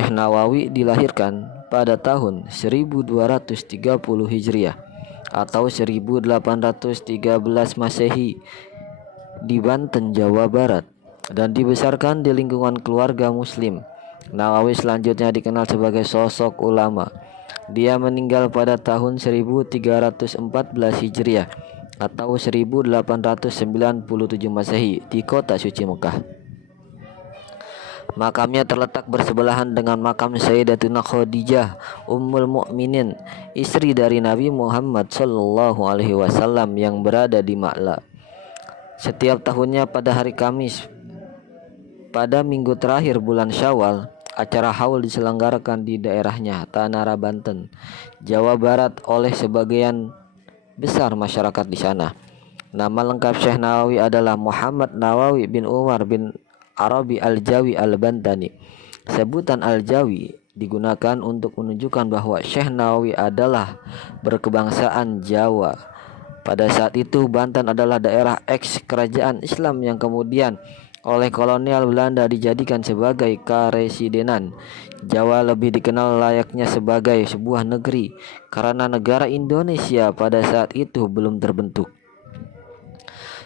Syekh Nawawi dilahirkan pada tahun 1230 Hijriah atau 1813 Masehi di Banten, Jawa Barat, dan dibesarkan di lingkungan keluarga muslim. Nawawi selanjutnya dikenal sebagai sosok ulama. Dia meninggal pada tahun 1314 Hijriah atau 1897 Masehi di kota suci Mekah. Makamnya terletak bersebelahan dengan makam Sayyidatuna Khadijah Ummul Mukminin, istri dari Nabi Muhammad SAW yang berada di Ma'la. Setiap tahunnya pada hari Kamis, pada minggu terakhir bulan Syawal, acara haul diselenggarakan di daerahnya, Tanara, Banten, Jawa Barat, oleh sebagian besar masyarakat di sana. Nama lengkap Syekh Nawawi adalah Muhammad Nawawi bin Umar bin Arabi Al-Jawi Al-Bantani. Sebutan Al-Jawi digunakan untuk menunjukkan bahwa Syekh Nawawi adalah berkebangsaan Jawa. Pada saat itu Banten adalah daerah eks kerajaan Islam yang kemudian oleh kolonial Belanda dijadikan sebagai karesidenan. Jawa lebih dikenal layaknya sebagai sebuah negeri karena negara Indonesia pada saat itu belum terbentuk.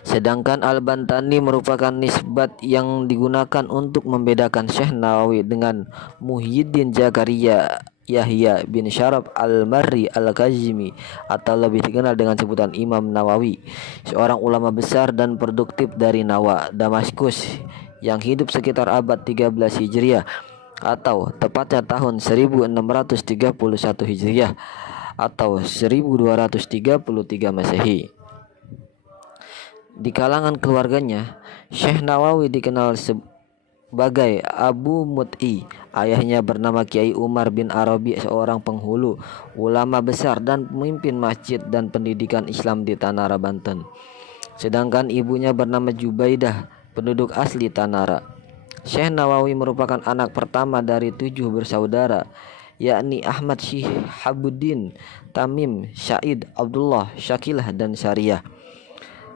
Sedangkan Al-Bantani merupakan nisbat yang digunakan untuk membedakan Syekh Nawawi dengan Muhyiddin Zakaria Yahya bin Syaraf Al-Marri Al-Kazimi atau lebih dikenal dengan sebutan Imam Nawawi, seorang ulama besar dan produktif dari Nawa, Damaskus, yang hidup sekitar abad 13 Hijriah atau tepatnya tahun 1631 Hijriah atau 1233 Masehi. Di kalangan keluarganya, Syekh Nawawi dikenal sebagai Abu Mut'i. Ayahnya bernama Kiai Umar bin Arabi, seorang penghulu, ulama besar dan pemimpin masjid dan pendidikan Islam di Tanara, Banten. Sedangkan ibunya bernama Jubaidah, penduduk asli Tanara. Syekh Nawawi merupakan anak pertama dari 7 bersaudara, yakni Ahmad Syihabuddin, Tamim, Syaid, Abdullah, Syakilah, dan Syariah.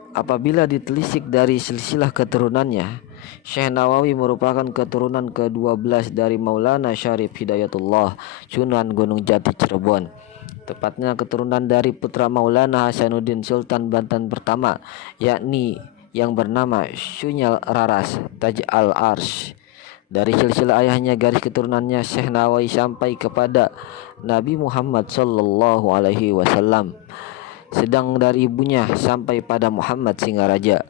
Apabila ditelisik dari silsilah keturunannya, Syekh Nawawi merupakan keturunan ke-12 dari Maulana Syarif Hidayatullah, Sunan Gunung Jati, Cirebon. Tepatnya keturunan dari putra Maulana Hasanuddin Sultan Banten pertama, yakni yang bernama Syunyal Raras Taj Al-Arsh. Dari silsilah ayahnya, garis keturunannya Syekh Nawawi sampai kepada Nabi Muhammad SAW. Sedang dari ibunya sampai pada Muhammad Singaraja.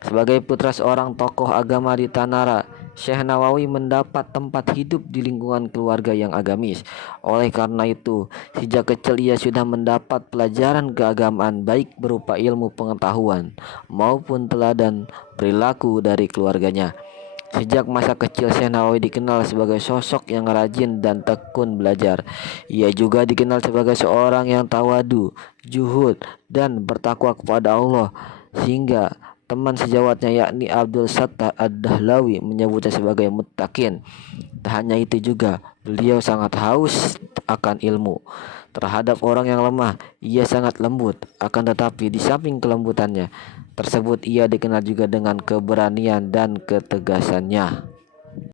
Sebagai putra seorang tokoh agama di Tanara, Syekh Nawawi mendapat tempat hidup di lingkungan keluarga yang agamis. Oleh karena itu, sejak kecil ia sudah mendapat pelajaran keagamaan, baik berupa ilmu pengetahuan maupun teladan perilaku dari keluarganya. Sejak masa kecil, Syekh Nawawi dikenal sebagai sosok yang rajin dan tekun belajar. Ia juga dikenal sebagai seorang yang tawadu, juhud, dan bertakwa kepada Allah, sehingga teman sejawatnya yakni Abdul Sattar Ad-Dahlawi menyebutnya sebagai muttaqin. Tak hanya itu juga, beliau sangat haus akan ilmu. Terhadap orang yang lemah, ia sangat lembut. Akan tetapi di samping kelembutannya tersebut, ia dikenal juga dengan keberanian dan ketegasannya.